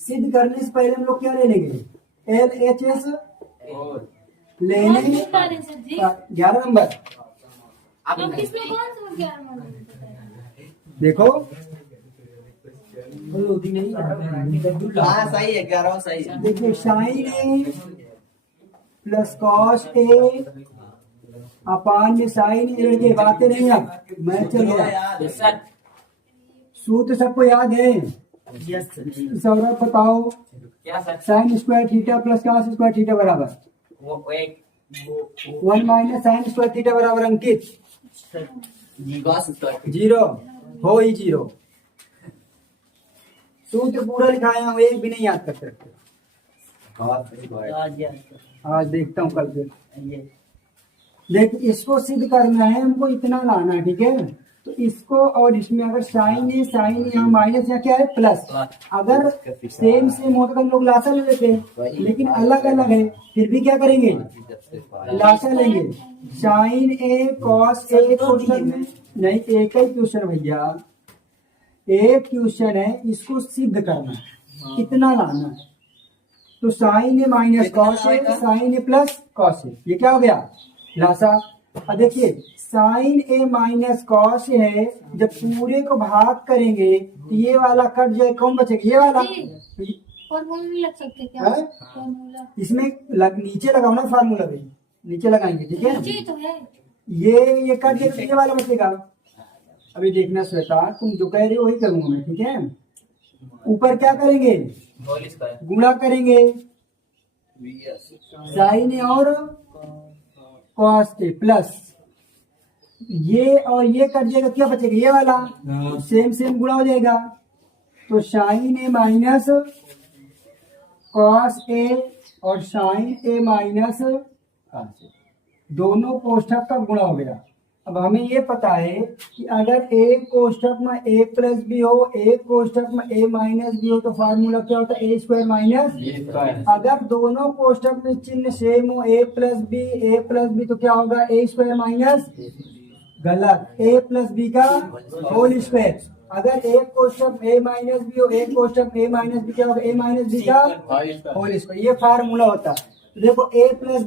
सिद्ध करने से पहले हम लोग क्या ले लेंगे, LHS लेने 11 नंबर। तो किसमें कौन सा 11 नंबर देखो नहीं, हाँ सही है, 11 सही है। देखिए sign A plus cos a अपान में साइन ए के बातें नहीं। अब मैं चल गया, सूत्र सबको याद है। सौरभ बताओ, क्या sir? Sine square theta plus cos square theta बराबर 1 माइनस साइन स्क्वायर थीटा बराबर अंकित 0 हो ही 0। सूत्र पूरा लिखाया हूँ, एक भी नहीं याद कर सकते। आज देखता हूँ कल फिर। देख इसको सिद्ध करना है हमको, इतना लाना है, ठीक है। तो इसको और इसमें अगर साइन है, साइन यहाँ माइनस या क्या है प्लस, अगर सेम सेम होता तो हम लोग लासा ले लेते हैं, लेकिन अलग अलग है, फिर भी क्या करेंगे लासा लेंगे। Sign A cos A question में नहीं, एक ही क्वेश्चन भैया, एक क्वेश्चन है, इसको सिद्ध करना है, कितना लाना है। तो sign A minus cos A, sign A plus cos A, ये क्या हो गया लासा। अब देखिए साइन ए माइनस कॉस है, जब पूरे को भाग करेंगे तो ये वाला कट जाए, कौन बचेगा ये वाला। फॉर्मूला नहीं लग सकते क्या? फॉर्मूला इसमें नीचे लगाओ ना फार्मूला भी, नीचे लगाएंगे, ठीक है। जी तो है, ये कट जाए तो ये वाला बचेगा। अभी देखना श्वेता, तुम जो कह रहे हो वही करूंगा मैं, ठीक है। ऊपर क्या करेंगे गुणा करेंगे, साइन ए और कॉस ए प्लस ये और ये कट जाएगा, क्या बचेगा ये वाला, सेम सेम गुणा हो जाएगा। तो sign A minus cos A और साइन ए माइनस दोनों कोष्ठक का गुणा हो गया। अब हमें ये पता है कि अगर एक कोष्ठक में ए प्लस बी हो, एक कोष्ठक में ए माइनस बी हो, तो फार्मूला क्या होता है ए स्क्वायर माइनस। अगर दोनों कोष्ठक में चिन्ह सेम हो, ए प्लस बी, तो क्या होगा ए स्क्वायर माइनस, गलत, ए प्लस बी का होल स्क्वायर। अगर एक कोष्ठक ए माइनस बी हो, एक कोष्ठक ए माइनस बी, क्या होगा ए माइनस बी का होल स्क्वायर। ये फार्मूला होता है। देखो ए प्लस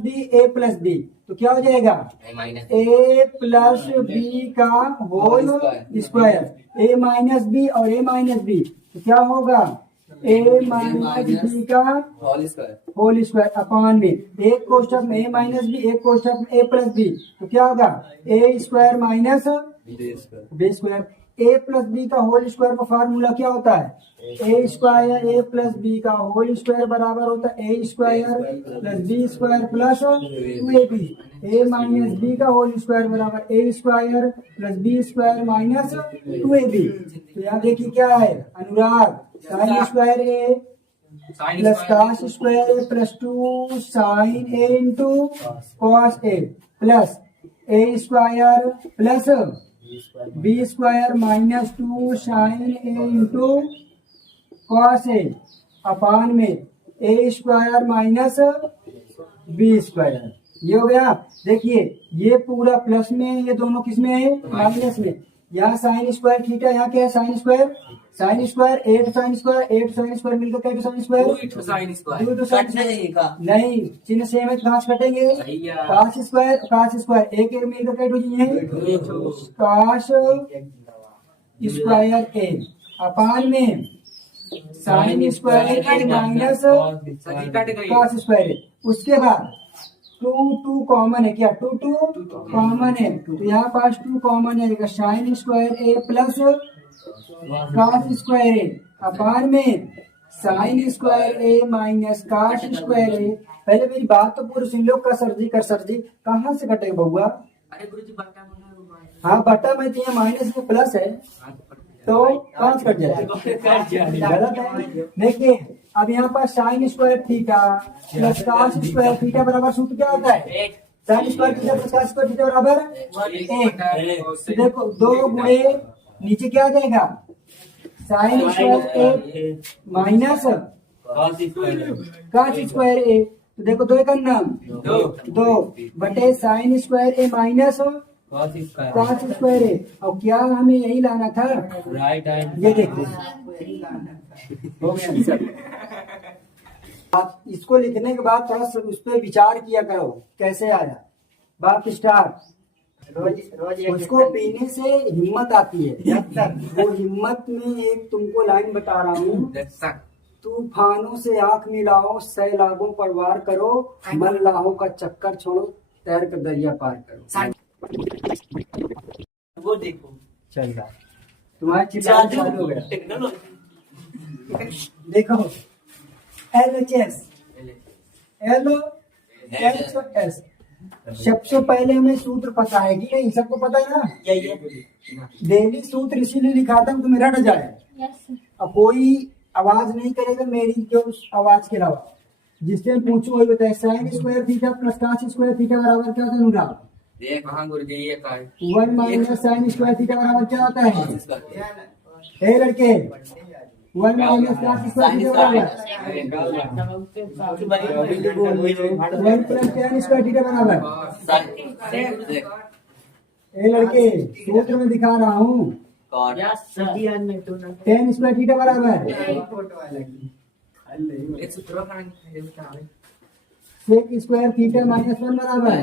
बी तो क्या हो जाएगा ए प्लस बी का होल स्क्वायर, ए माइनस बी और ए माइनस बी तो क्या होगा ए माइनस बी का होल स्क्वायर अपान में एक कोष्ठक में ए माइनस बी, एक कोष्ठक में ए प्लस बी, तो क्या होगा a square minus b square. A plus b का होल स्क्वायर का फार्मूला क्या होता है a square, a plus b का होल स्क्वायर बराबर होता है a square plus b square plus 2ab। A minus b का होल स्क्वायर बराबर a square plus b square minus 2ab। तो यहाँ देखिए क्या है Anurag, sine square a plus cos square a plus 2 sine a into cos a plus a square plus b square minus 2 sine a into cos a अपान में a square minus b square. ये हो गया। देखिए ये पूरा प्लस में, ये दोनों किस में है माइनस में। यहाँ साइन स्क्वायर थीटा, यहाँ क्या है साइन स्क्वायर 8 साइन स्क्वायर मिलकर क्या साइन स्क्वायर नहीं, चिन्ह सेम है, कहाँ से कटेंगे काश स्क्वायर एक एक मिलकर कैट हो जाइए काश स्क्वायर ए अपान में साइन स्क्वायर ए माइनस काश स्क्वायर ए। उसके बाद 2 कॉमन है, क्या 2 कॉमन है, तो यहाँ पास 2 कॉमन है, साइन स्क्वायर ए प्लस काश स्क्वायर ए अपान में साइन स्क्वायर ए माइनस काश स्क्वायर ए। पहले मेरी बात तो पूरी सुन लो का सर जी कहाँ से कटेगा बउआ। हाँ बटा में तो माइनस में प्लस है तो 5 कट जाएगा, गलत है। देखिए अब यहाँ पर साइन स्क्वायर थीटा प्लस काश स्क्वायर थीटा बराबर सूत्र क्या होता है साइन स्क्वायर थीटा प्लस काश स्क्वायर थीटा बराबर 1। देखो 2 गुणे नीचे क्या आ जाएगा साइन स्क्वायर ए माइनस काश स्क्वायर ए। तो देखो 2 का नाम 2 बटे साइन स्क्वायर ए माइनस काश स्क्वायर ए। और क्या हमें यही लाना था, राइट। ये देखो हो गया। इसको लिखने के बाद थोड़ा सा उस पर विचार किया करो कैसे आया। बात स्टार्ट। रोज रोज एक उसको पीने से हिम्मत आती है। वो हिम्मत में एक तुमको लाइन बता रहा हूँ। तूफानों से आंख मिलाओ, सैलाबों पर वार करो, मन लाहो का चक्कर छोड़ो, तैर कर दरिया पार करो। वो देखो चल रहा है तुम्हारा चिल्लाना चालू हो गया। टेक्नोलॉजी। देखो LHS LOHS। सबसे पहले हमें सूत्र पता है कि नहीं? सबको पता है ना? यही डेली सूत्र इसीलिए लिखा था तुम्हें रट जाए। Yes sir. अब कोई आवाज नहीं करेगा मेरी जो आवाज के अलावा। जिससे पूछो वही बताए। Sine square theta plus cos square theta बराबर क्या होता है अनुराग? देख कहाँ गुरुजी ये का है 1 माइनस साइन स्क्वायर थीटा बराबर क्या होता है? ए लड़के 1 माइनस कॉस स्क्वायर थीटा बराबर 1 प्लस tan स्क्वायर थीटा बराबर। ए लड़के सूत्र में दिखा रहा हूँ। tan स्क्वायर थीटा बराबर sec स्क्वायर थीटा माइनस 1 बराबर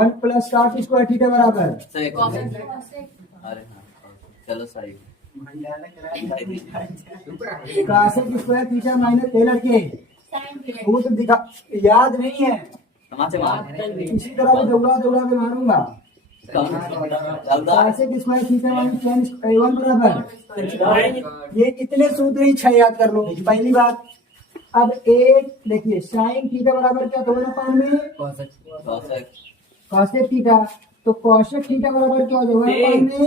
1 प्लस cot स्क्वायर थीटा बराबर। चलो सही cosec स्क्वायर थीटा माइनस ए लड़के सूत्र दिखा याद नहीं है। इसी तरह मैं दौड़ा दौड़ा के मारूंगा। cosec square theta minus tan square 1 बराबर। ये कितने सूत्र ही 6 याद कर लो। पहली बात। अब एक देखिए साइन थीटा बराबर क्या 2/5 में cosec थीटा। तो cosec थीटा बराबर क्या हो जाएगा 2/5 में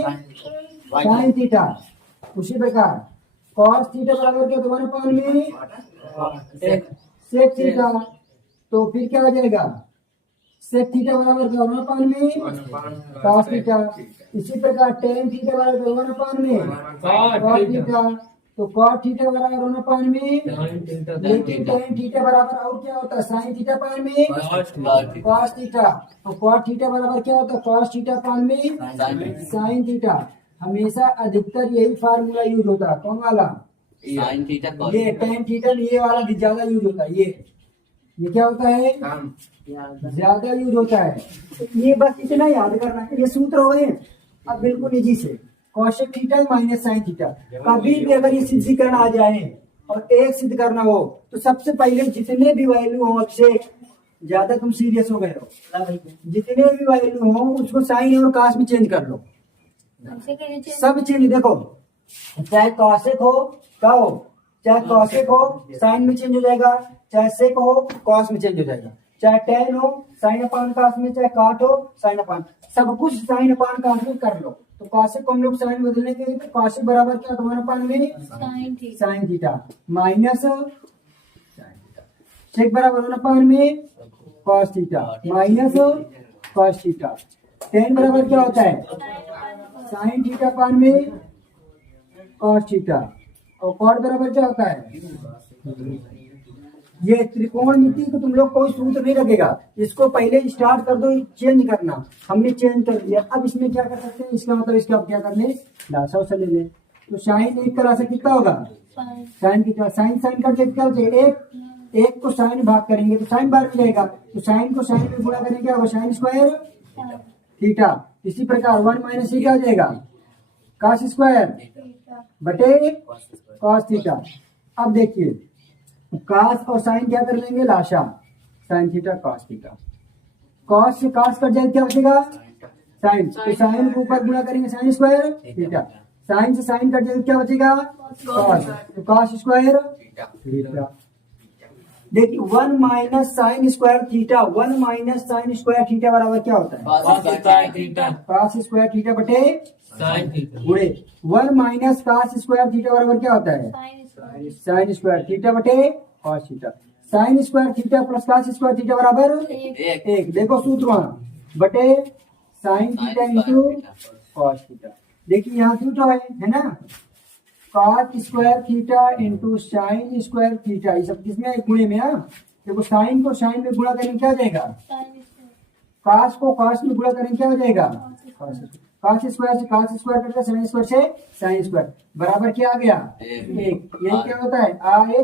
साइन थीटा। उसी प्रकार cos थीटा बराबर क्या 2/5 में sec थीटा। तो फिर क्या हो जाएगा sec थीटा बराबर क्या 2/5 में cos थीटा। इसी प्रकार tan थीटा बराबर 2/5 में cos थीटा। तो cot थीटा बराबर 2/5 में लेकिन tan थीटा बराबर और क्या होता है sin थीटा पाई में cos थीटा। तो cot थीटा बराबर क्या होता है cos थीटा पाई में sin थीटा। हमेशा अधिकतर यही फार्मूला यूज होता है। कौन वाला? साइन थीटा ये tan थीटा ये वाला ज्यादा यूज होता है। ये क्या होता है ज्यादा यूज होता है। तो ये बस इतना याद करना है। ये सूत्र हो गए। अब बिल्कुल इजी से cosec theta minus sine theta. कभी भी अगर ये सिद्धीकरण आ जाए और एक सिद्ध करना हो तो सबसे पहले जितने भी वैल्यू हो से ज्यादा तुम सीरियस हो गए हो जितने भी वैल्यू हो उसको साइन और cos में चेंज कर लो। सब चेंज देखो चाहे cosec हो क्या हो चाहे cosec हो साइन में चेंज हो जाएगा। चाहे sec हो cos में चेंज हो जाएगा। चाहे tan हो साइन अपान cos में। चाहे cot हो साइन अपान। सब कुछ साइन अपान cos में कर लो। तो cosec को हम लोग साइन बदलने के लिए तो cosec बराबर क्या 2/5 में साइन थीटा माइनस sec बराबर 2/5 में cos theta minus cos theta. tan बराबर क्या होता है साइन थीटा पान में cos थीटा। और cot बराबर क्या होता है ये त्रिकोणमिति को तुम लोग कोई सूत्र नहीं लगेगा। इसको पहले स्टार्ट कर दो चेंज करना। हमने चेंज कर दिया। अब इसमें क्या कर सकते हैं इसका मतलब इसका अब क्या कर ले लासा से ले ले। तो साइन एक का लासा कितना होगा साइन कितना साइन साइन का क्या हो जाएगा एक को साइन भाग करेंगे तो साइन बाहर में जाएगा। तो साइन को साइन में गुणा करेंगे क्या होगा साइन स्क्वायर थीटा। इसी प्रकार 1 माइनस क्या हो जाएगा cos स्क्वायर बटे cos थीटा। अब देखिए cos और साइन क्या कर लेंगे लाशा sine theta cos theta. cos से cos कट जाए क्या बचेगा साइन। तो साइन को ऊपर गुणा करेंगे साइन स्क्वायर थीटा। साइन से साइन कट जाए क्या बचेगा cos। तो cos स्क्वायर थीटा। देखिए 1 minus sine square theta 1 minus sine square theta बराबर क्या होता है cos स्क्वायर थीटा बटे गुणे 1 माइनस cos स्क्वायर थीटा बराबर क्या होता है साइन स्क्वायर थीटा बटे cos theta. Sine square theta plus cos square theta बराबर 1। देखो सूत्र वहां बटे sine theta into cos theta. देखिए यहाँ सूत्र है ना cos square theta into sine square theta. ये सब किसमें गुणे में। देखो साइन को साइन में गुणा करेंगे क्या हो जाएगा cos को cos में गुणा करेंगे क्या हो जाएगा cos स्क्वायर से cos स्क्वायर कटेगा साइन स्क्वायर से साइन स्क्वायर बराबर क्या आ गया 1। यही क्या होता है